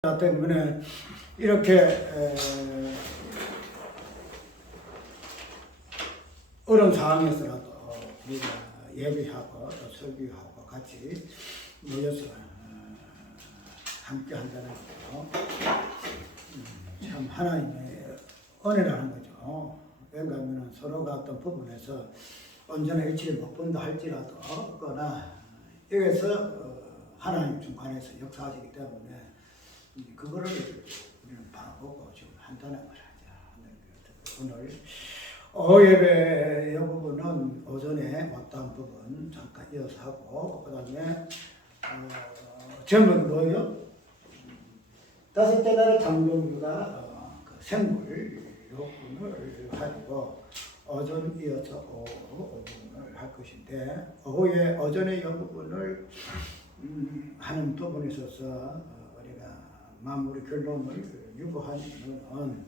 때문에 이렇게 어려운 상황에서라도 우리가 예배하고 또 설교하고 같이 모여서 함께 한다는 거죠. 참 하나님의 은혜라는 거죠. 왜냐하면 서로가 어떤 부분에서 온전한 일치를 못 본다 할지라도 그러나 여기서 하나님 중간에서 역사하시기 때문에 그거를 우리는 바라보고 지금 한다는 걸 하자. 오늘 오예배 이 부분은 오전에 못한 부분 잠깐 이어서 하고 그 다음에 제목이 뭐예요? 다섯째 날 장로교가 그 생물 이 부분을 가지고 오전 이어서 오분을 할 것인데 오후에 오전에 이 부분을 하는 부분에 있어서 마무리 결론을 유보하는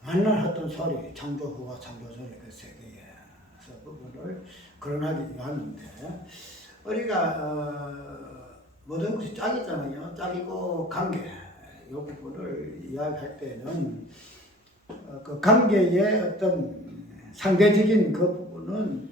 만날 했던 소리, 창조 후와 창조 전의 그 세계에서 부분을 거론하기 위함인데 우리가 모든 것이 짝이잖아요. 짝이고 관계 이 부분을 이야기할 때는 그 관계의 어떤 상대적인 그 부분은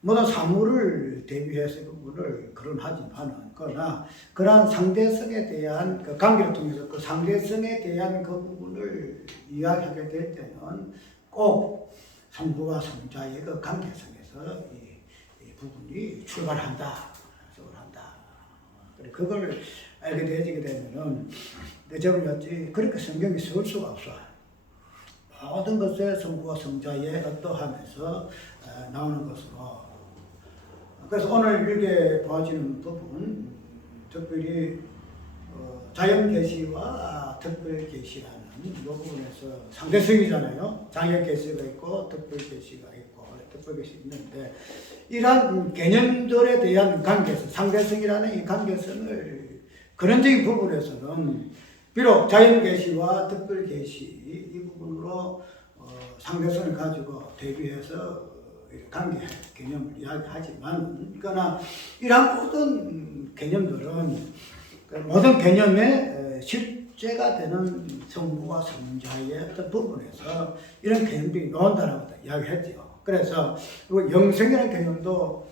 모든 사물을 대비해서 그 부분을 거론하지만은 그러나 그러한 상대성에 대한 그 관계를 통해서 그 상대성에 대한 그 부분을 이야기하게 될 때는 꼭 성부와 성자의 그 관계성에서 이 부분이 출발한다. 그걸 알게 되지게 되면은 저번에 그렇게 성경이 세울 수가 없어. 모든 것에 성부와 성자의 어떠함에서 나오는 것으로. 그래서 오늘 이렇게 보아지는 부분, 특별히 자연계시와 특별계시라는 이 부분에서 상대성이잖아요. 자연계시가 있고 특별계시가 있고 특별계시 있는데 이러한 개념들에 대한 관계성, 상대성이라는 이 관계성을 그런적인 부분에서는 비록 자연계시와 특별계시 이 부분으로 상대성을 가지고 대비해서 관계 개념을 이야기하지만 그러나 이러한 모든 개념들은 모든 개념의 실제가 되는 성부와 성자의 어떤 부분에서 이런 개념들이 나온다는 것을 이야기했죠. 그래서 영생이라는 개념도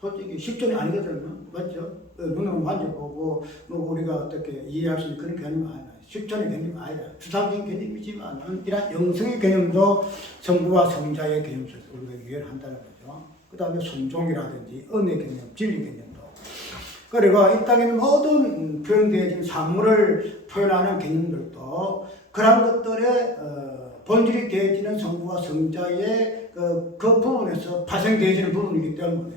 솔직히 실존이 아니거든요. 맞죠? 눈으로 만져보고 우리가 어떻게 이해할 수 있는 그런 개념이 아니라 실존의 개념이 아니라 추상적인 개념이지만 이런 영성의 개념도 성부와 성자의 개념 속에서 우리가 이해를 한다는 거죠. 그 다음에 순종이라든지 은혜 개념, 진리 개념도 그리고 이 땅에는 모든 표현되어진 사물을 표현하는 개념들도 그런 것들의 본질이 되어지는 성부와 성자의 그 부분에서 파생되어지는 부분이기 때문에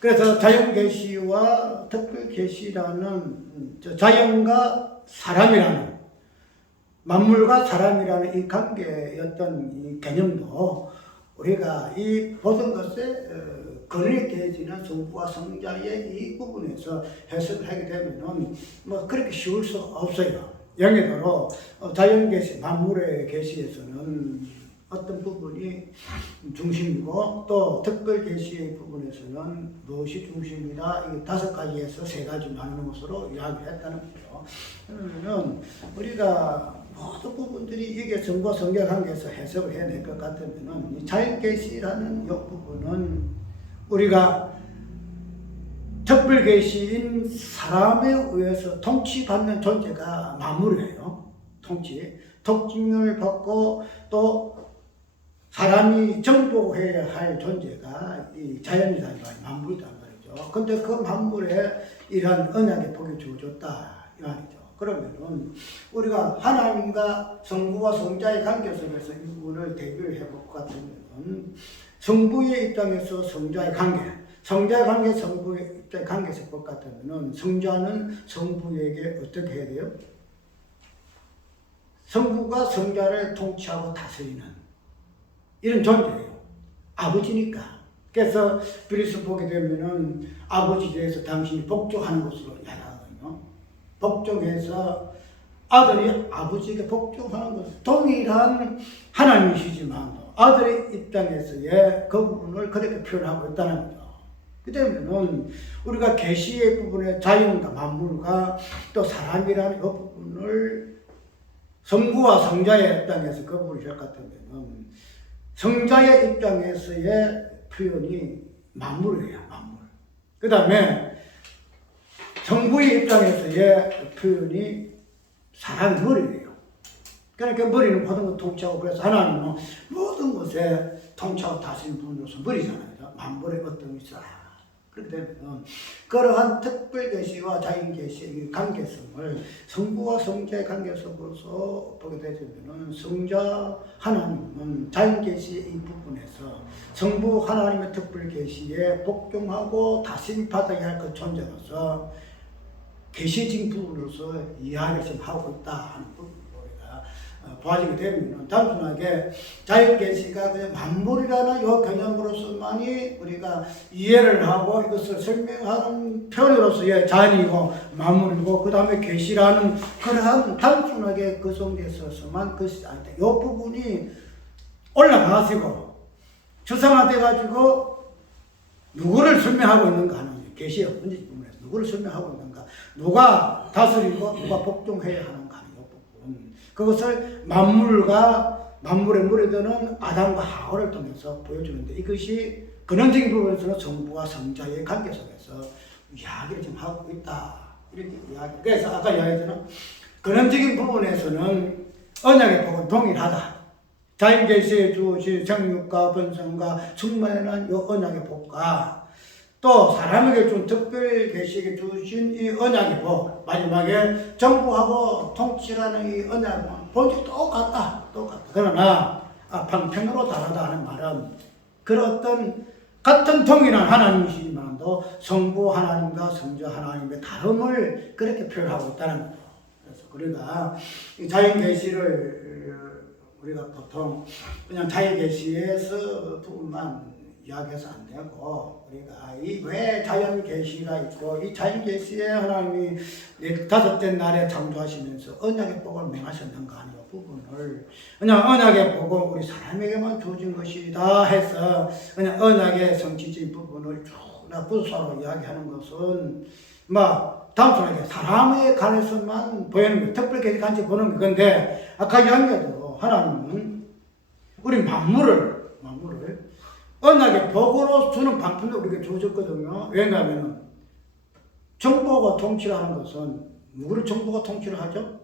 그래서 자연계시와 특별계시라는 자연과 사람이라는 만물과 사람이라는 이 관계의 어떤 이 개념도 우리가 이 모든 것에 근원이 되어지는 성부와 성자의 이 부분에서 해석을 하게 되면은 뭐 그렇게 쉬울 수 없어요. 영예대로 자연계시, 만물의 계시에서는 어떤 부분이 중심이고 또 특별계시의 부분에서는 무엇이 중심이다. 이게 5가지에서 3가지 나누는 것으로 이야기했다는 거죠. 그러면은 우리가 모든 부분들이 이게 성과 성경 관계에서 해석을 해낼 것 같으면은 이 자연계시라는 이 부분은 우리가 특별계시인 사람에 의해서 통치받는 존재가 만물이에요. 통칭을 받고 또 사람이 정복해야 할 존재가 이 자연이라는 말이 만물이란 말이죠. 근데 그 만물에 이러한 언약의 복이 주어졌다 이 말이죠. 그러면은 우리가 하나님과 성부와 성자의 관계 속에서 이 부분을 대비를 해볼 것 같으면 성부의 입장에서 성자의 관계, 성자의 관계, 성부의 입장의 관계에서 볼 것 같으면 성자는 성부에게 어떻게 해야 돼요? 성부가 성자를 통치하고 다스리는 이런 존재예요. 아버지니까. 그래서 빌리스 보게 되면은 아버지 뒤에서 당신이 복종하는 것으로 이야기하거든요. 복종해서 아들이 아버지에게 복종하는 것은 동일한 하나님이시지만 아들의 입장에서의 그 부분을 그렇게 표현하고 있다는 거죠. 그러면은 우리가 계시의 부분에 자연과 만물과 또 사람이라는 이 부분을 성부와 성자의 입장에서 그 부분을 생각하면 성자의 입장에서의 표현이 만물이에요. 만물. 그 다음에 성부의 입장에서의 표현이 사람의 머리예요. 그러니까 머리는 모든 것 통치하고, 그래서 하나님은 모든 것에 통치하고 다스리는 분으로서 머리잖아요. 만물의 어떤 있어요. 그렇게 되면 그러한 특별 계시와 자연 계시의 관계성을 성부와 성자의 관계성으로서 보게 되면 성자 하나님은 자연 계시의 이 부분에서 성부 하나님의 특별 계시에 복종하고 다스림 받아야 할 그 존재로서 계시적인 부분으로서 이야기를 지금 하고 있다 하는 부분. 보아지게 되면 단순하게 자연 계시가 그냥 만물이라는 이 개념으로서만이 우리가 이해를 하고 이것을 설명하는 표현으로서의 자연이고 만물이고 그 다음에 계시라는 그러한 단순하게 그 속에 있어서만 그것이 아니다. 이 부분이 올라가시고 추상화돼 가지고 누구를 설명하고 있는가 하는 계시의 문제 부분에서 누구를 설명하고 있는가, 누가 다스리고 누가 복종해야 하는가. 그것을 만물의 무리들은 아담과 하와를 통해서 보여주는데 이것이 근원적인 부분에서는 성부와 성자의 관계 속에서 이야기를 지금 하고 있다. 이렇게 이야기. 그래서 아까 이야기했잖아. 근원적인 부분에서는 언약의 복은 동일하다. 자연계시에 주신 정육과 번성과 충만한 이 언약의 복과 또 사람에게 준 특별 계시에 주신 이 언약의 복, 마지막에 정부하고 통치라는 이 언약은 본질 똑같다. 그러나 방편으로 다르다 하는 말은 그런 어떤 같은 동일한 하나님이시지만도 성부 하나님과 성자 하나님의 다름을 그렇게 표현하고 있다는 거죠. 그래서 우리가 이 자연 계시를 우리가 보통 그냥 자연 계시에서 부분만 이야기해서 안 되고 우리가 이 왜 자연 계시가 있고 이 자연 계시에 하나님이 다섯째 날에 창조하시면서 언약의 복을 명하셨는가 하는 부분을 그냥 언약의 복은 우리 사람에게만 주어진 것이다 해서 그냥 언약의 성취적인 부분을 쭉 부수로 이야기하는 것은 단순하게 사람에 관해서만 보이는 거, 특별히 같이 보는 거. 근데 아까 이야기한 대로 하나님은 우리 만물을 언약의 복으로 주는 방편도 우리에게 주어졌거든요. 왜냐하면 정보가 통치하는 것은 누구를 정보가 통치를 하죠?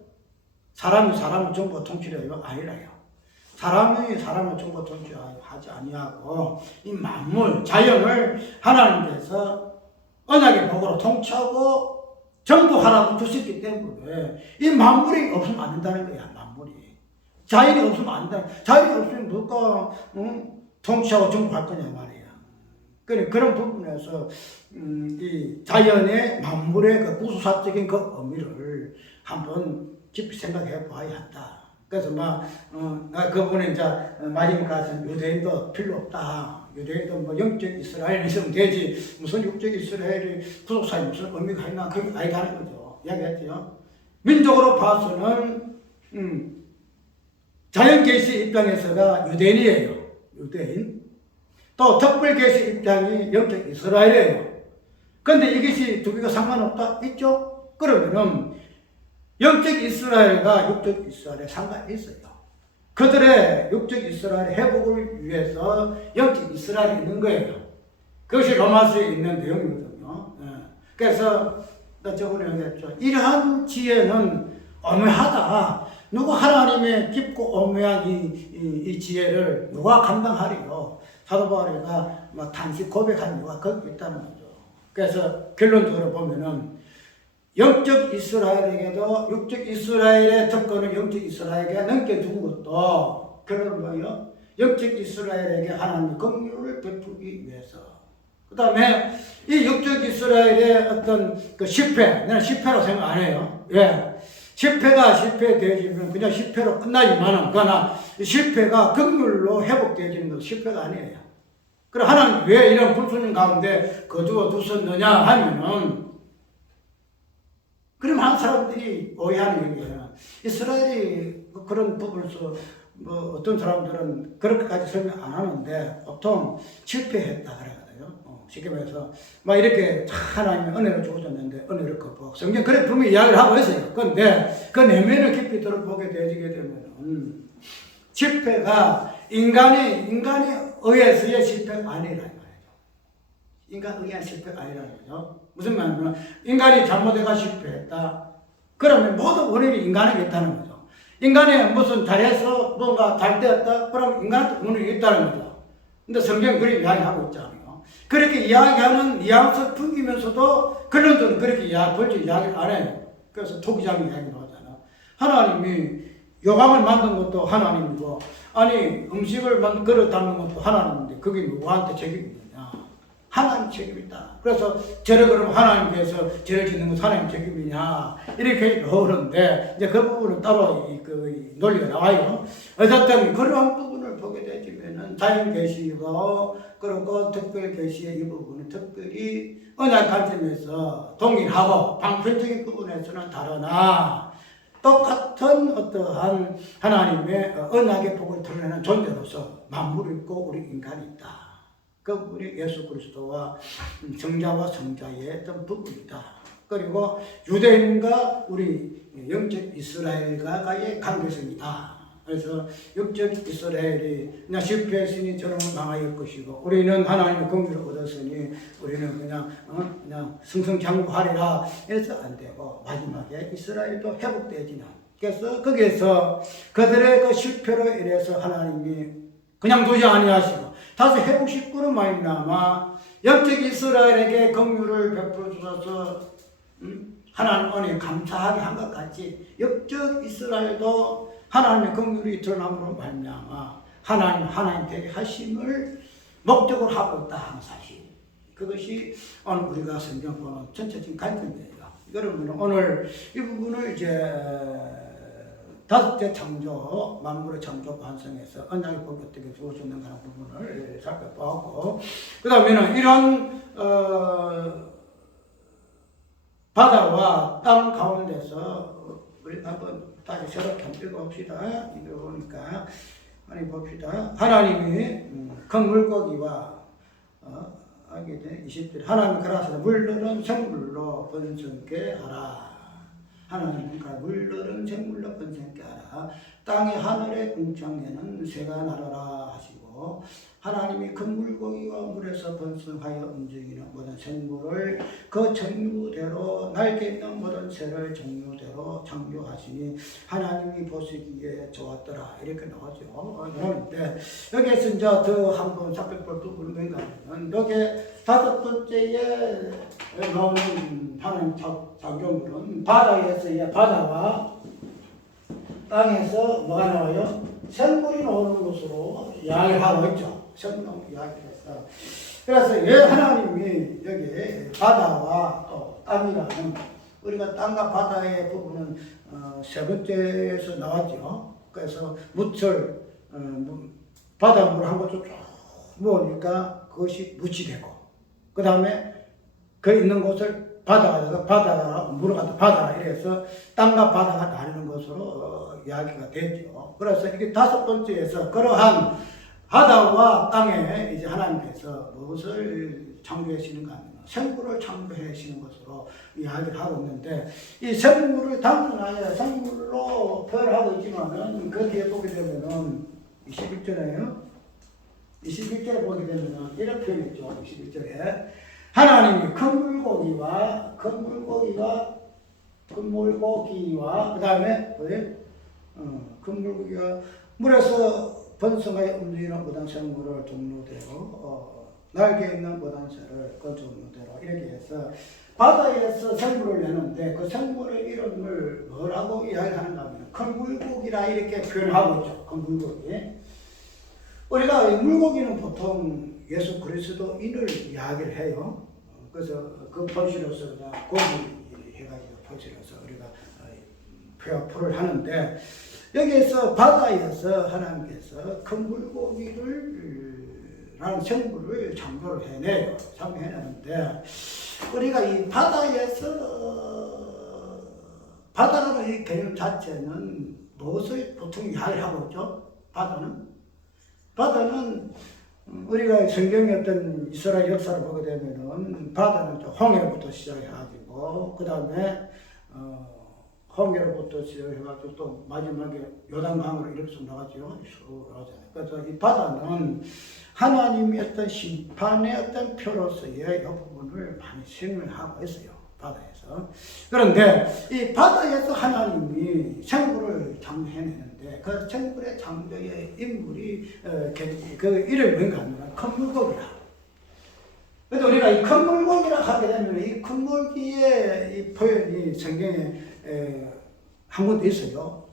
사람이 사람을 정보가 통치를 해요? 아니라요. 사람이 사람을 정보가 통치하지 아니하고 이 만물, 자연을 하나님께서 언약의 복으로 통치하고 정보하라고 주셨기 때문에 이 만물이 없으면 안 된다는 거야. 만물이. 자연이 없으면 안 된다. 자연이 없으면 누가 통치하고 정복할 거냐 말이야. 그런 부분에서 이 자연의 만물의 그 구수사적인 그 의미를 한번 깊이 생각해 봐야 한다. 그래서 그 부분에 이제 마지막 가서 유대인도 필요 없다. 유대인도 뭐 영적 이스라엘 있으면 되지. 무슨 육적 이스라엘이 구속사에 무슨 의미가 있나? 그게 아니다 하는 거죠. 이야기했죠. 민족으로 봐서는 자연 계시 입장에서가 유대인이에요. 유대인. 또 특별 계시 입장이 영적 이스라엘이에요. 근데 이것이 두 개가 상관없다? 있죠? 그러면은 영적 이스라엘과 육적 이스라엘에 상관이 있어요. 그들의 육적 이스라엘의 회복을 위해서 영적 이스라엘이 있는 거예요. 그것이 로마서에 있는 내용이거든요. 그래서 저번에 얘기했죠. 이러한 지혜는 오묘하다. 누구 하나님의 깊고 오묘한 이 지혜를 누가 감당하리요? 사도 바울이가 단식 고백하는 이유가 거기 있다는 거죠. 그래서 결론적으로 보면은 영적 이스라엘에게도 육적 이스라엘의 특권을 영적 이스라엘에게 넘겨준 것도 결론은 뭐예요? 영적 이스라엘에게 하나님의 긍휼을 베푸기 위해서. 그 다음에 이 육적 이스라엘의 어떤 그 실패, 나는 실패라고 생각 안 해요. 왜? 실패가 실패되어지면 그냥 실패로 끝나지만은, 그러나 실패가 긍휼로 회복되어지는 것은 실패가 아니에요. 그럼 하나님 왜 이런 불순종 가운데 거두어 두셨느냐 하면은, 그럼 한 사람들이 오해하는 얘기예요. 이스라엘이 그런 부분에서 어떤 사람들은 그렇게까지 설명 안 하는데 보통 실패했다 그러거든요. 쉽게 말해서 막 이렇게 하나님의 은혜를 주어졌는데 은혜를 걷고 성경 그래 분명히 이야기를 하고 있어요. 그런데 그 내면을 깊이 들어보게 되게 되면 실패가 인간에 의해서의 실패가 아니라는 말이죠. 인간에 의한 실패가 아니라는 거죠. 무슨 말이냐면 인간이 잘못해가 실패했다. 그러면 모든 원인이 인간에게 있다는 거죠. 인간이 무슨 잘해서 뭔가 잘 되었다. 그럼 인간한테 원인이 있다는 거죠. 근데 성경은 그렇게 이야기하고 있잖아요. 그렇게 이야기하는 뉘앙스 풍기면서도 결론적으로 그렇게 벌써 이야기를 안 해요. 그래서 토기장이 이야기를 하잖아. 하나님이 요강을 만든 것도 하나님이고, 아니 음식을 그릇 담는 것도 하나님인데 그게 누구한테 책임이 있느냐? 하나님 책임이 있다. 그래서 죄를 그러면 하나님께서 죄를 짓는 것은 하나님 책임이냐? 이렇게 나오는데 이제 그 부분은 따로 그 논리가 나와요. 어쨌든 그러한 부분을 보게 되지면은 자연 계시고 그리고 특별 계시의 이 부분은 특별히 언약 관점에서 동일하고 방편적인 부분에서는 다르나 똑같은 어떠한 하나님의 언약의 복을 드러내는 존재로서 만물이 있고 우리 인간이 있다. 그분이 예수 그리스도와 성자와 성자의 어떤 부분이다. 그리고 유대인과 우리 영적 이스라엘과의 관계성이다. 그래서 육적 이스라엘이 그냥 실패했으니 저는 망할 것이고 우리는 하나님의 공의를 얻었으니 우리는 그냥 승승장구하리라 해서 안 되고 마지막에 이스라엘도 회복되지는 그래서 거기에서 그들의 그 실패로 인해서 하나님이 그냥 두지 아니하시고 다시 회복시키는 말미암아 영적 이스라엘에게 긍휼을 베풀어 주셔서 하나님 은혜 감사하게 한 것 같이 영적 이스라엘도 하나님의 긍휼이 드러남으로 말미암아 하나님 되게 하심을 목적으로 하고 있다 하는 사실. 그것이 오늘 우리가 성경 보는 전체적인 관점이에요. 여러분 오늘 이 부분을 이제 다섯째 창조, 만물의 창조 완성에서 언약의 복이 어떻게 주어졌는가 하는 부분을 살펴보고 그 다음에는 이런 바다와 땅 가운데서 우리 한번 다시 새롭게 한번 읽어봅시다. 읽어보니까 아니 봅시다. 하나님이 큰 물고기와 하게 돼 20절 하나님 가라사대 물들은 생물로 번성케 하라. 하나님 물들은 생물로 번성케 하라. 땅의 하늘의 궁창에는 새가 날아라 하시고 하나님이 큰 물고기와 물에서 번성하여 움직이는 모든 생물을 그 정류대로 날개 있는 모든 새를 정류대로 창조하시니 하나님이 보시기에 좋았더라. 이렇게 나오죠. 그런데 여기에서 이제 더 한번 살펴볼 부분은 뭔가 하면 여기 다섯 번째에 나오는 하나님 작용물은 바다와 땅에서 뭐가 나와요? 생물이 나오는 것으로 이야기하고 있죠. 성경 이야기해서 그래서 왜 하나님이 여기 바다와 또 땅이라는 우리가 땅과 바다의 부분은 세 번째에서 나왔죠. 그래서 무철 바닷물 한 곳으로 쭉 모으니까 그것이 묻이 되고 그 다음에 그 있는 곳을 바다가 물을 갖다 바다라 이래서 땅과 바다가 나뉘는 것으로 이야기가 되죠. 그래서 이게 다섯 번째에서 그러한 바다와 땅에 이제 하나님께서 무엇을 창조하시는가 하면 생물을 창조하시는 것으로 이야기를 하고 있는데 이 생물을 단순하게 생물로 표현하고 있지만은 그 뒤에 보게 되면은 21절에요. 21절에 보게 되면은 이런 표현이 있죠. 21절에 하나님이 큰 물고기와 그 다음에 큰 물고기가 물에서 번성하여 움직이는 모든 생물을 종류대로 날개 있는 모든 새를 그 종류대로 이렇게 해서 바다에서 생물을 내는데 그 생물의 이름을 뭐라고 이야기하는가 하면 큰 물고기라 이렇게 표현하고 있죠. 큰 물고기. 우리가 물고기는 보통 예수 그리스도인을 이야기를 해요. 그래서 그 표시로서 고기 해가지고 표시로서 우리가 표를 하는데 여기에서 바다에서 하나님께서 큰 물고기를 라는 생물을 창조를 해내요. 창조해내는데 우리가 이 바다라는 이 개념 자체는 무엇을 보통 이야기를 하고 있죠? 바다는 우리가 성경의 어떤 이스라엘 역사를 보게 되면은 바다는 홍해로부터 시작해가지고 그 다음에 홍해로부터 시작해가지고 또 마지막에 요단강으로 이렇게 쭉 나가죠. 그래서 이 바다는 하나님의 어떤 심판의 어떤 표로서의 이 부분을 많이 설명하고 있어요. 바다에서. 그런데 이 바다에서 하나님이 생물을 창조해내는데 그 생물의 창조의 인물이 그 이름이 뭔가 하면 큰 물고기라. 그래서 우리가 이 큰 물고기라 하게 되면 이 큰 물고기의 이 표현이 성경에 한 군데 있어요.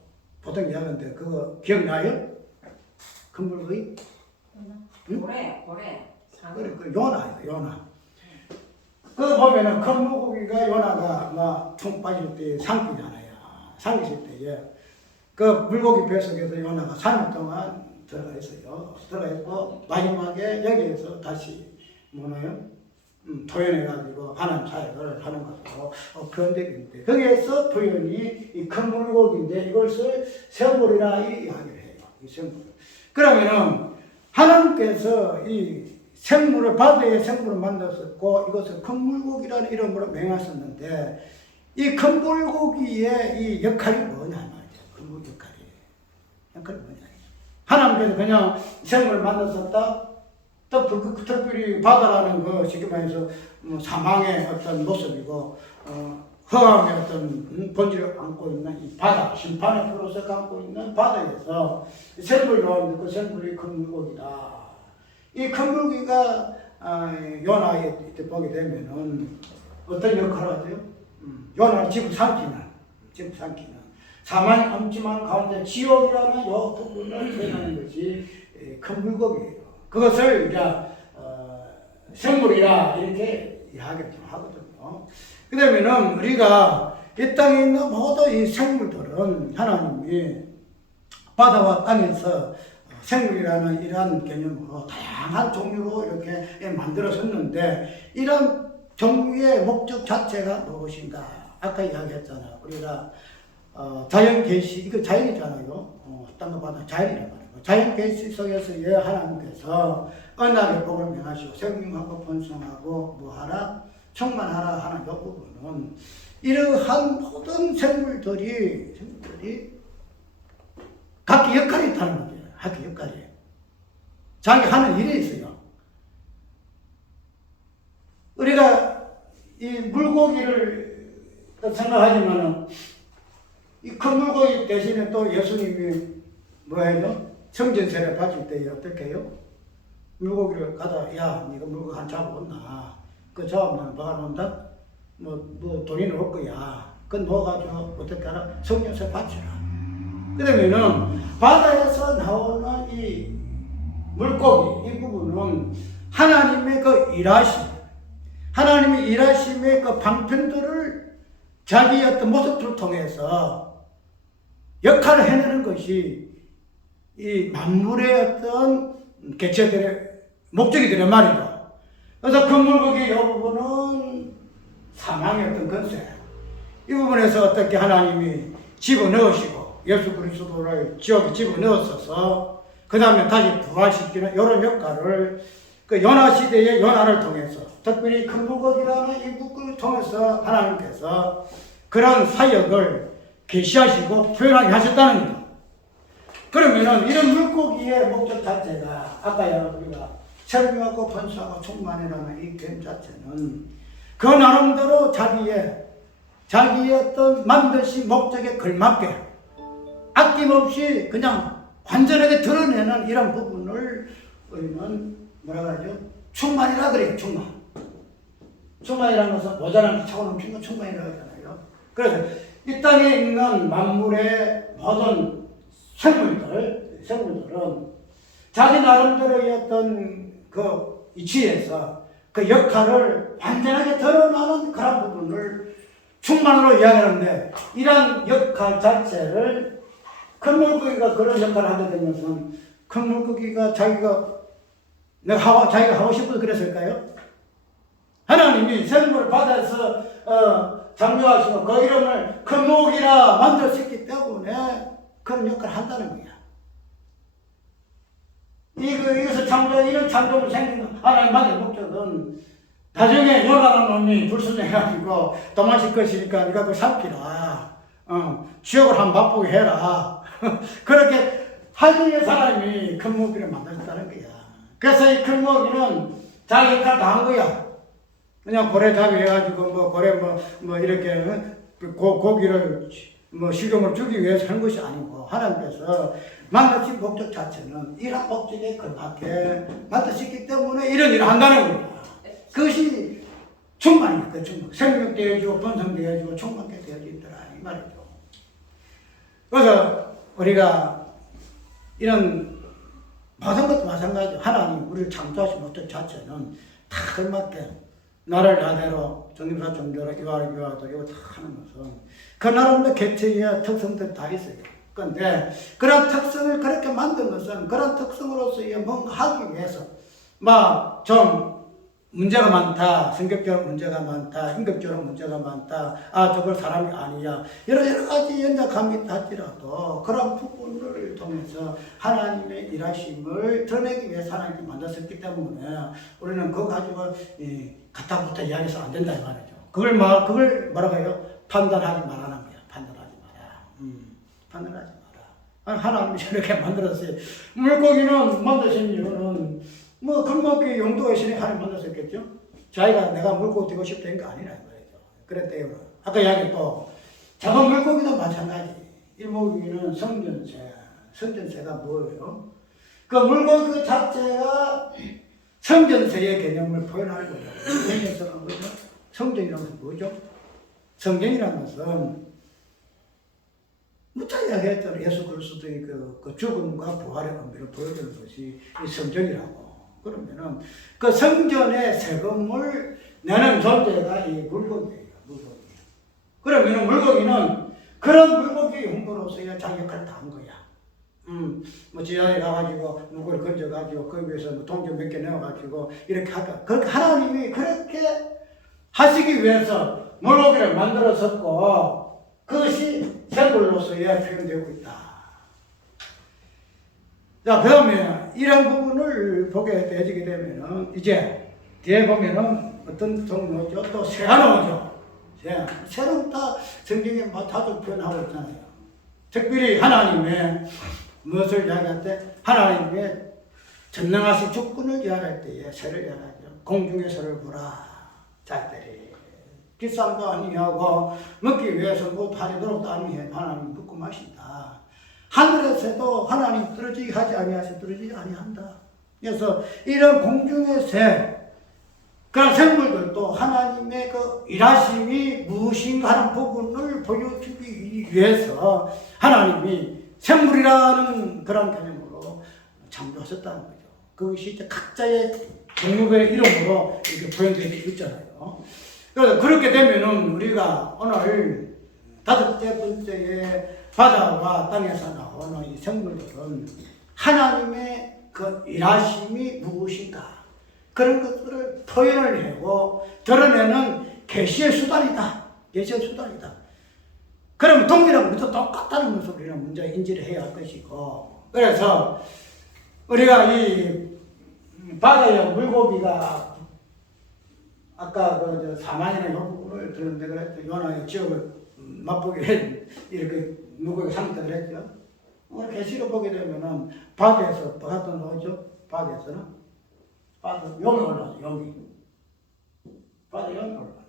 보통 이야기하는데 그거 기억나요? 큰 물고기? 응? 고래. 그래, 그 요나예요, 요나. 그 보면은 큰 물고기가 요나가 막 퉁 빠질 때 삼키잖아요. 삼키실 때에 그 물고기 뱃속에서 요나가 3일 동안 들어가 있어요. 들어가 있고 마지막에 여기에서 다시 뭐나요? 토연해가지고 하나님 사역을 하는 것으로 표현되고 있는데 거기에서 표현이 이 큰 물고기인데 이것을 생물이라 이야기를 해요. 이 생물. 그러면은 하나님께서 이 생물을 바다의 생물을 만들었고 이것을 큰 물고기라는 이름으로 명하셨는데 이 큰 물고기의 이 역할이 뭐냐 말이죠. 큰 물고기 역할이 뭐냐. 하나님께서 그냥 생물을 만들었다. 또 특별히 바다라는 거 쉽게 말해서 사망의 어떤 모습이고 허함의 어떤 본질을 안고 있는 이 바다, 심판의 표로서 갖고 있는 바다에서 생물이 나오는데 그 생물이 큰 물고기다. 이 큰 물고기가 요나에 보게 되면은 어떤 역할을 하죠? 요나를 집어삼키는 사망이 엄침한 가운데 지옥이라는 요 부분을 표현하는 것이 큰 물고기예요. 그것을 이제 생물이라 이렇게 이야기를 좀 하거든요. 그러면은 우리가 이 땅에 있는 모든 이 생물들은 하나님이 바다와 땅에서 생물이라는 이러한 개념으로 다양한 종류로 이렇게 만들어졌는데 이런 종류의 목적 자체가 무엇인가? 아까 이야기했잖아요. 우리가 자연 계시 이거 자연이잖아요. 땅과 바다 자연이란 말이에요. 자연 계시 속에서의 하나님께서 언약의 복을 명하시고 생명하고 번성하고 뭐하라 충만하라 하는 이 부분은 이러한 모든 생물들이 각기 역할이 있다는 거예요. 각기 역할이 자기 하는 일이 있어요. 우리가 이 물고기를 생각하지만은 이 큰 물고기 대신에 또 예수님이 뭐예요? 성전세례 받을 때 어떻게 해요? 물고기를 가다, 야, 네가 물고기 한 잡아온나? 그 잡으면 뭐가 나온다? 뭐 돈이 나올 거야. 그 넣어가지고 어떻게 하라? 성전세례 받치라. 그러면은 바다에서 나오는 이 물고기, 이 부분은 하나님의 그 일하심, 하나님의 일하심의 그 방편들을 자기의 어떤 모습들을 통해서 역할을 해내는 것이 이 만물의 어떤 개체들의 목적이 되는 말이죠. 그래서 그 물고기 이 부분은 사망의 어떤 건세. 이 부분에서 어떻게 하나님이 집어넣으시고 예수 그리스도를 지옥에 집어넣었어서 그 다음에 다시 부활시키는 이런 역할을 그 요나 시대의 요나를 통해서 특별히 큰 물고기라는 이 물고기를 통해서 하나님께서 그런 사역을 계시하시고 표현하게 하셨다는 거예요. 그러면은 이런 물고기의 목적 자체가 아까 우리가 생명하고 번성하고 충만이라는 이 개념 자체는 그 나름대로 자기의 어떤 만드신 목적에 걸맞게 아낌없이 그냥 완전하게 드러내는 이런 부분을 우리는 뭐라 그러죠? 충만이라 그래요. 충만이라는 것은 모자란 차고 넘친 건 충만이라고 하잖아요. 그래서 이 땅에 있는 만물의 모든 생물들은 자기 나름대로의 어떤 그 이치에서 그 역할을 완전하게 드러나는 그런 부분을 충만으로 이야기하는데 이런 역할 자체를 큰 물고기가 그런 역할을 하게 되면서 큰 물고기가 자기가 하고 싶어서 그랬을까요? 하나님이 생물을 바다에서 창조하시고 그 이름을 큰 물고기라 만들었기 때문에 그런 역할을 한다는 거야. 이것을 이런 창조를 생긴 하나님만의 목적은 나중에 요나라는 놈이 불순해가지고 도망칠 것이니까 네가 그걸 살피라. 지옥을 한번 맛보게 해라. 그렇게 하기 위해 사람이 큰 먹이를 만들었다는 거야. 그래서 이 큰 먹이는 자기 역할 다 한 거야. 그냥 고래잡이 해가지고 고래 이렇게 고기를 식용을 주기 위해서 하는 것이 아니고 하나님께서 만드신 목적 자체는 이런 목적에 걸맞게 만드셨기 때문에 이런 일을 한다는 거야. 그것이 충만이야. 그 충만. 생명되어지고 번성되어지고 충만하게 되어져 있더라 이 말이죠. 그래서 우리가 이런 모든 것도 마찬가지죠. 하나님 우리를 창조하신 목적 자체는 다 걸맞게 나를 나대로 정림사 정대로 이와를 이와도 이거 다 하는 것은 그 나름대로 개체의 특성들이 다 있어요. 그런데 그런 특성을 그렇게 만든 것은 그런 특성으로서 뭔가 하기 위해서 좀 문제가 많다, 성격적으로 문제가 많다, 인격적으로 문제가 많다, 저걸 사람이 아니야, 여러 가지 연약함이 있다지라도 그런 부분을 통해서 하나님의 일하심을 드러내기 위해서 하나님이 만들었기 때문에 우리는 그거 가지고 가타부터 이야기해서 안 된다 이 말이죠. 그걸 뭐라고 해요? 판단하지 말라는 거야. 판단하지 마라. 판단하지 마라. 하나님이 저렇게 만들었어요. 물고기는 만드신 이유는 금먹기 용도의 신이 하나님 만들었겠죠. 자기가 내가 물고기 되고 싶다는 거 아니라 말이죠. 그랬대요. 아까 이야기했고 작은 물고기도 마찬가지. 이 물고기는 성전새. 성전새가 뭐예요? 그 물고기 자체가 성전새의 개념을 표현하는 거죠. 성전새가 뭐죠? 성전이라는 것은 뭐죠? 성전이라는 것은 무차 이야기했잖아요. 예수 그리스도의 그 죽음과 부활의 의미를 보여주는 것이 이 성전이라고. 그러면은 그 성전의 세금을 내는 존재가 이 물고기예요. 물고기. 그러면은 물고기는 그런 물고기 홍보로서야 자기 역할을 다 한 거야. 지하에 가가지고 물고기를 건져가지고 그 위에서 동전 몇 개 넣어가지고 이렇게 하까. 그렇게 하나님이 그렇게 하시기 위해서 물고기를 만들었었고 그것이 생물로서야 표현되고 있다. 자, 그 다음에 이런 부분을 보게 되지게 되면은 이제 뒤에 보면은 어떤 종류죠? 또 새가 나오죠. 새는 다 성경에 자주 표현하고 있잖아요. 특별히 하나님의 무엇을 이야기할 때 하나님의 전능하신 주권을 이야기할 때에 새를 이야기하죠. 공중의 새를 보라. 자들이 비싼도 아니하고 먹기 위해서 하리도록도 아니해. 하나님 묻고 마신다. 하늘의 새도 하나님 떨어지게 하지 아니하시 떨어지지 아니한다. 그래서 이런 공중의 새 그런 생물들도 하나님의 그 일하심이 무엇인가 하는 부분을 보여주기 위해서 하나님이 생물이라는 그런 개념으로 창조하셨다는 거죠. 그것이 이제 각자의 종류의 이름으로 이렇게 표현되어 있잖아요. 그래서 그렇게 되면은 우리가 오늘 5번째에 바다와 땅에서 나오는 이 생물들은 하나님의 그 일하심이 무엇인가 그런 것들을 표현을 하고 드러내는 계시의 수단이다. 계시의 수단이다. 그러면 동일하고 우리도 똑같다는 것을 우리는 먼저 인지를 해야 할 것이고 그래서 우리가 이 바다의 물고기가 아까 그 사만인의 부분을 들었는데 그랬죠. 요나의 지옥을 맛보게 이렇게 물고기 상태가 그랬죠. 오늘 계시로 보게 되면은 바다에서 바다 나오죠. 바다에서는 바다 용이 올라오죠. 용이 바다 용이 올라오죠.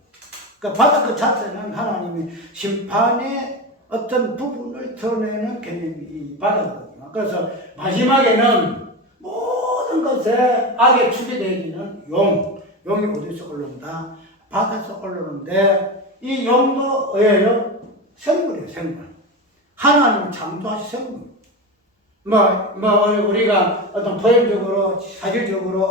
그러니까 바다 그 자체는 하나님이 심판의 어떤 부분을 드러내는 개념이 이 바다거든요. 그래서 마지막에는 모든 것에 악에 추계되어지는 용이 어디서 올라온다? 바다에서 올라오는데 이 용도 뭐예요? 생물이에요, 생물. 하나님 창조하신 생물. 우리가 어떤 포용적으로, 사실적으로,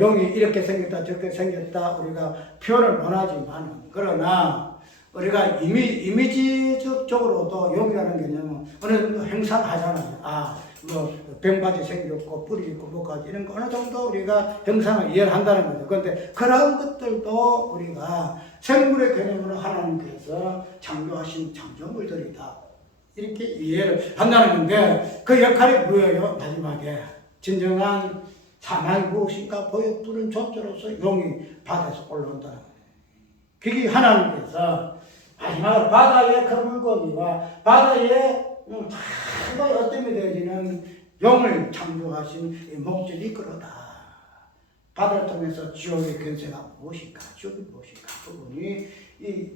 용이 이렇게 생겼다, 저렇게 생겼다, 우리가 표현을 원하지만, 그러나, 우리가 이미지적으로도 용이라는 개념은 어느 정도 형상하잖아요. 병바지 생겼고, 뿌리 있고, 뭐까지 이런 거 어느 정도 우리가 형상을 이해를 한다는 거죠. 그런데 그런 것들도 우리가 생물의 개념으로 하나님께서 창조하신 창조물들이다. 이렇게 이해를 한다는 건데 그 역할이 뭐예요? 마지막에 진정한 사망이 무엇인가 보여주는 존재로서 용이 바다에서 올라온다는 거예요. 그게 하나님께서 마지막으로 바다의 그 물고기와 바다의 다음에 어떤 되어지는 용을 창조하신 이 목적이 그러다. 바다를 통해서 지옥의 권세가 무엇인가, 지옥이 무엇인가, 그분이 이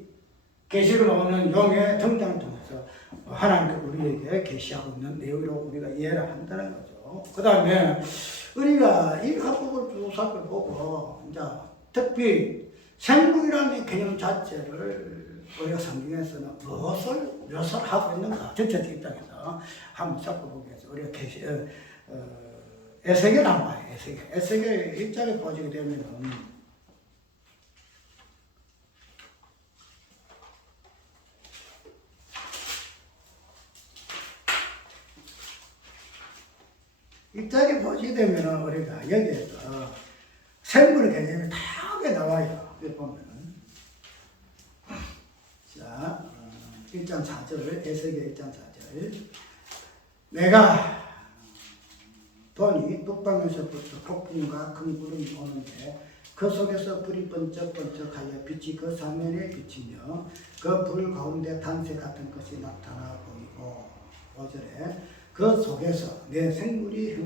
계시를 오는 용의 등장을 통해서 하나님께 우리에게 계시하고 있는 내용으로 우리가 이해를 한다는 거죠. 그 다음에 우리가 이 학법을 쭉 살펴보고 이제 특히 생물이라는 개념 자체를 우리가 성경에서는 무엇을 묘사하고 있는가 전체적 입장에서 한번 살펴보기 위해서 우리가 에스겔을 한번 봐요. 에스겔 1장에 보시게 되면은 입장에 보시게 되면은 우리가 여기에서 생물의 개념이 다양하게 나와요. 여기 보면은 자 1장 4절 에스겔 1장 4절 내가 보니 북방에서부터 폭풍과 큰 구름이 오는데 그 속에서 불이 번쩍번쩍하여 빛이 그 사면에 비치며 그 불 가운데 단새 같은 것이 나타나 보이고 5절에 그 속에서 내 생물의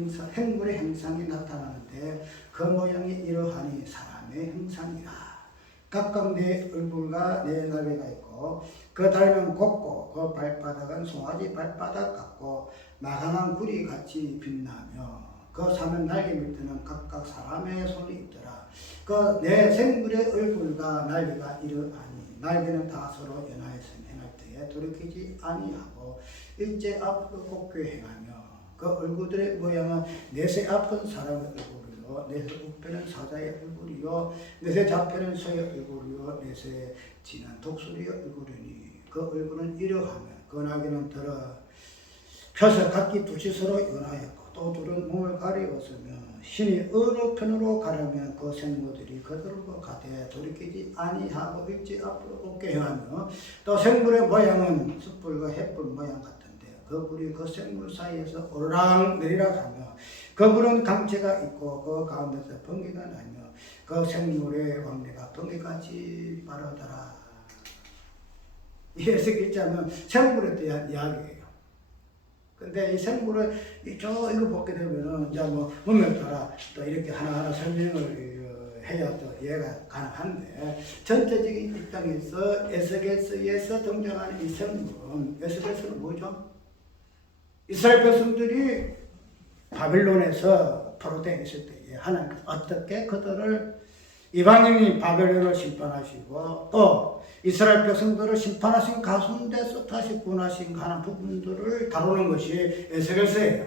형상이 나타나는데 그 모양이 이러하니 사람의 형상이라. 각각 내 얼굴과 내 날개가 있고 그 다리는 곱고 그 발바닥은 송아지 발바닥 같고 나가난 구리 같이 빛나며 그 사면 날개 밑에는 각각 사람의 손이 있더라. 그 내 생물의 얼굴과 날개가 이러하니 날개는 다 서로 연하여서 행할 때에 돌이키지 아니하고 일제 앞으로 곱게 행하며 그 얼굴들의 모양은 내세 앞은 사람의 얼굴이요 내세 우편은 사자의 얼굴이요 내세 좌편은 소의 얼굴이요 내세 지는 독수리의 얼굴이니 그 얼굴은 이러하며 그 날개는 들어 펴서 각기 두 서로 연하였고 또 둘은 몸을 가리웠으며 신이 어느 편으로 가려면 그 생물들이 그들로 가되 돌이키지 아니하고 일제 앞으로 곱게 행하며 또 생물의 모양은 숯불과 햇불 모양 같은데 그 불이 그 생물 사이에서 오르락 내리락 하며 그 불은 강체가 있고 그 가운데서 번개가 나며 그 생물의 왕래가 번개같이 빠르더라. 이 에스겔자는 생물에 대한 이야기예요. 근데 이 생물을 이거 보게 되면은 이제 뭐 문맥 따라 또 이렇게 하나하나 설명을 해야 또 이해가 가능한데 전체적인 입장에서 에스겔서에서 등장하는 이 생물은 에스겔서는 뭐죠? 이스라엘 백성들이 바빌론에서 포로되어 있을 때에 하나님께서 어떻게 그들을 이방인이 바벨론을 심판하시고 또 이스라엘 백성들을 심판하신 가운데서 다시 구원하신 하는 부분들을 다루는 것이 에스겔서예요.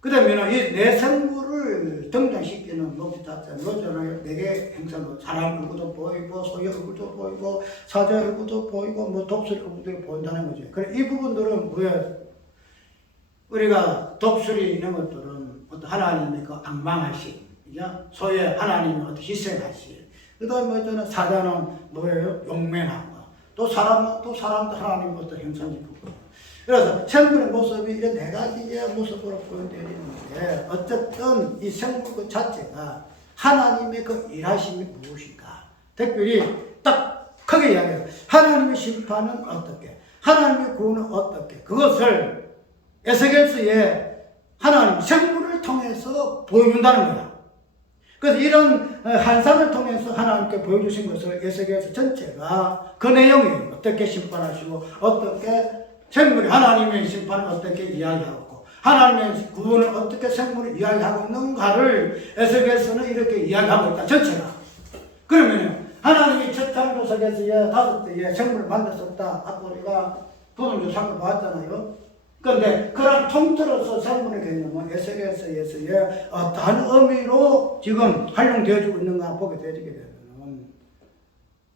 그 다음에 이 내 생물을 등장시키는 목적 자체는 뭐잖아요. 내게 행사로 사람 얼굴도 보이고 소의 얼굴도 보이고 사자 얼굴도 보이고 뭐 독수리 얼굴도 보인다는 거죠. 그래 이 부분들은 왜 우리가 독수리 이런 것들은 어떤 하나님의 그 악망하심 소의 하나님의 어떤 희생하심 그 다음에 저는 사자는 뭐예요? 용맹한 거. 또 사람도 하나님의 어떤 형상이고. 그래서 생물의 모습이 이런 네 가지의 모습으로 보여드리는데 어쨌든 이 생물 그 자체가 하나님의 그 일하심이 무엇인가. 특별히 딱 크게 이야기해요. 하나님의 심판은 어떻게, 하나님의 구원은 어떻게. 그것을 에스겔서에 하나님 생물을 통해서 보여준다는 거야. 그래서 이런 환상을 통해서 하나님께 보여주신 것을 에스겔서 전체가 그 내용이에요. 어떻게 심판하시고 어떻게 생물이 하나님의 심판을 어떻게 이야기하고 하나님의 구원을 어떻게 생물이 이야기하고 있는가를 에스겔서는 이렇게 이야기하고 있다. 전체가. 그러면 하나님이 첫 창조석에서 5대의 생물을 만들었다. 아까 우리가 부분도 살펴봤잖아요. 그런데 그런 통틀어서 생물의 개념은 에스겔서에서의 어떠한 의미로 지금 활용되어지고 있는가 보게 되게 되면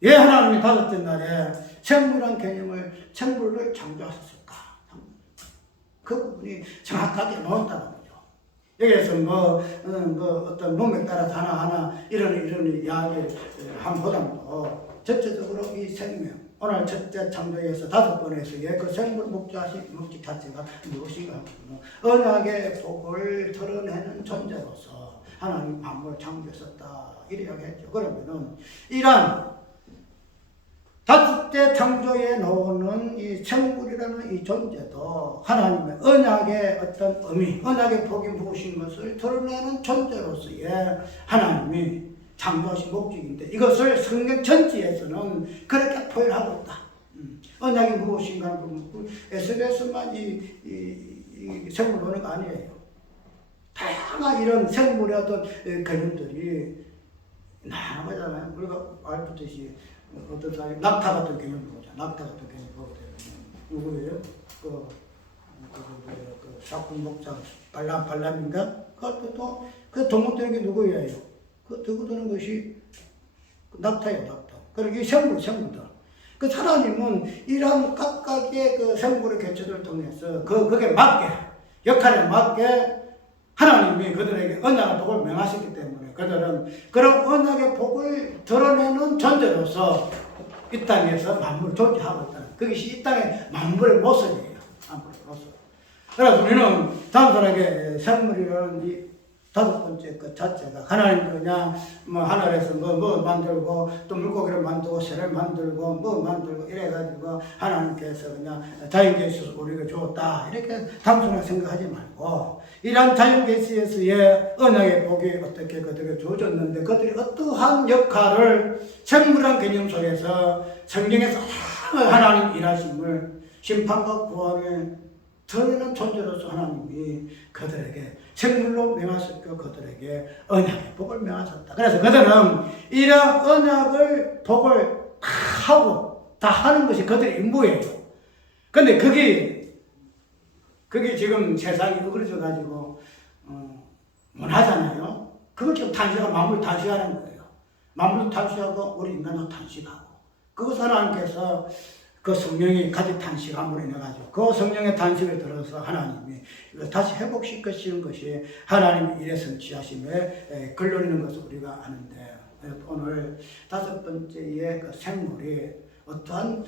왜 하나님이 5째 날에 생물이란 개념을 생물을 창조하셨을까? 그 부분이 정확하게 나온다는 거죠. 여기에서 어떤 문맥 따라서 하나하나 이런 이야기를 한보다도 전체적으로 이 생명 오늘 첫째 창조에서 5번에서의 그 생물 목적 자체가 무엇인가? 언약의 복을 드러내는 존재로서 하나님 만물을 창조했었다 이렇게 이야기했죠. 그러면은 이러한 5째 창조에 나오는 이 생물이라는 이 존재도 하나님의 언약의 어떤 의미, 언약의 복이 무엇인 것을 드러내는 존재로서의 하나님이 창조하신 목적인데 이것을 성경 전체에서는 그렇게 표현하고 있다. 언약이 무엇인가 보면 SBS만 이 생물 보는 거 아니에요. 다양한 이런 생물의 어떤 개념들이 나가잖아요. 우리가 알듯이 어떤 사람이 낙타 같은 개념을 보자. 낙타 같은 개념을 보게 되면 누구예요? 그 샤군목장 발람인가? 그것도 그 동물들에게 누구예요? 그 두고두는 것이 낙타예요, 낙타. 그리고 이 생물들. 그 하나님은 이런 각각의 그 생물의 개체들을 통해서 그게 맞게, 역할에 맞게 하나님이 그들에게 언약의 복을 명하셨기 때문에 그들은 그런 언약의 복을 드러내는 존재로서 이 땅에서 만물을 존재하고 있다는 그것이 이 땅의 만물의 모습이에요. 만물의 모습. 그래서 우리는 단순하게 생물이라는 이 5번째 것 자체가 하나님 그냥 뭐 하늘에서 뭐 만들고 또 물고기를 만들고 새를 만들고 뭐 만들고 이래가지고 하나님께서 그냥 자연계시에서 우리가 줬다 이렇게 단순하게 생각하지 말고 이러한 자연계시에서의 언약의 복이 어떻게 그들에게 주어졌는데 그들이 어떠한 역할을 생물한 개념 속에서 성경에서 하나님 일하심을 심판과 구원을 드러내는 존재로서 하나님이 그들에게 생물로 명하셨고 그들에게 언약의 복을 명하셨다. 그래서 그들은 이러한 언약을 복을 다 하고 다 하는 것이 그들의 임무예요. 근데 그게 지금 세상이 어그러져 가지고 원하잖아요. 그걸 지금 만물 단식하는 거예요. 만물도 단식하고 우리 인간도 단식하고 그것을 하나님께서 그 성령이 가지 단식함으로 인해가지고 그 성령의 단식을 들어서 하나님이 다시 회복시키시는 것이 하나님의 일의 성취하심에 근로리는 것을 우리가 아는데 오늘 5번째의 그 생물이 어떠한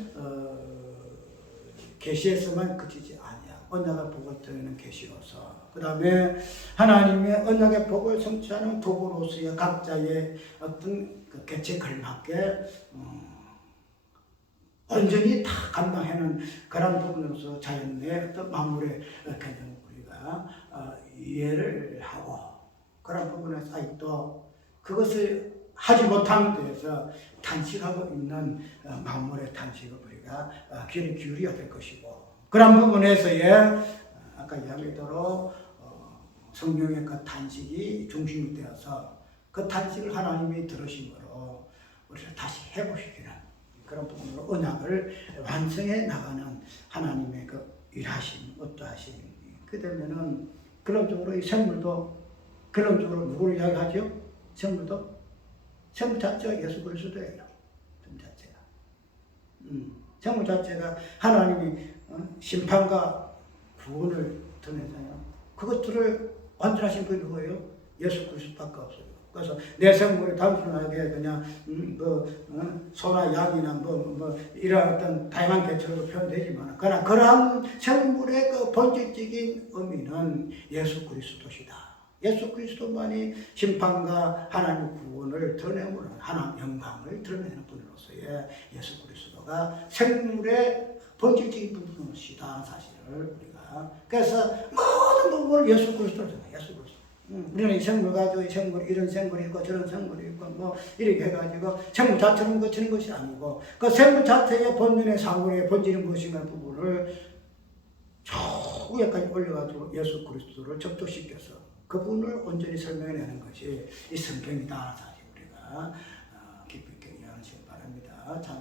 계시에서만 그치지 아니야. 언약의 복을 드리는 계시로서 그 다음에 하나님의 언약의 복을 성취하는 도구로서의 각자의 어떤 그 개체 걸맞게 온전히 다 감당하는 그런 부분으로서 자연의 어떤 만물의 개념을 우리가 이해를 하고 그런 부분에서 또 그것을 하지 못함에 대해서 단식하고 있는 만물의 단식을 우리가 귀를 기울여야 될 것이고 그런 부분에서의 아까 이야기대로 성령의 그 단식이 중심이 되어서 그 단식을 하나님이 들으심으로 우리를 다시 회복시키는 그런 부분으로 언약을 완성해 나가는 하나님의 그 일하심, 어떠하심. 그 되면은 결론적으로 이 생물도 결론적으로 누구를 이야기하죠? 생물도 생물 자체가 예수 그리스도예요. 생물 자체가. 생물 자체가 하나님이 심판과 구원을 드러내잖아요. 그것들을 완전하신 분이 누구예요? 예수 그리스도밖에 없어요. 그래서 내 생물이 단순하게 그냥 소나 양이나 이런 어떤 다양한 개체로 표현되지만 그러나 그러한 생물의 그 본질적인 의미는 예수 그리스도시다. 예수 그리스도만이 심판과 하나님의 구원을 드러내므로 하나님의 영광을 드러내는 분으로서의 예수 그리스도가 생물의 본질적인 부분이시다 사실을 우리가 그래서 모든 부분을 예수 그리스도로 정해요. 예수 그리스도. 우리는 이 생물 가지고 이 생물 이런 생물이 있고 저런 생물이 있고 뭐 이렇게 해가지고 생물 자체를 거치는 것이 아니고 그 생물 자체의 본연의 상물의 본질이 무엇인가 부분을 저 위에까지 올려가지고 예수 그리스도를 접촉시켜서 그분을 온전히 설명해내는 것이 이 성경이다 사실 우리가 깊이 있게 이해하시기 바랍니다. 자,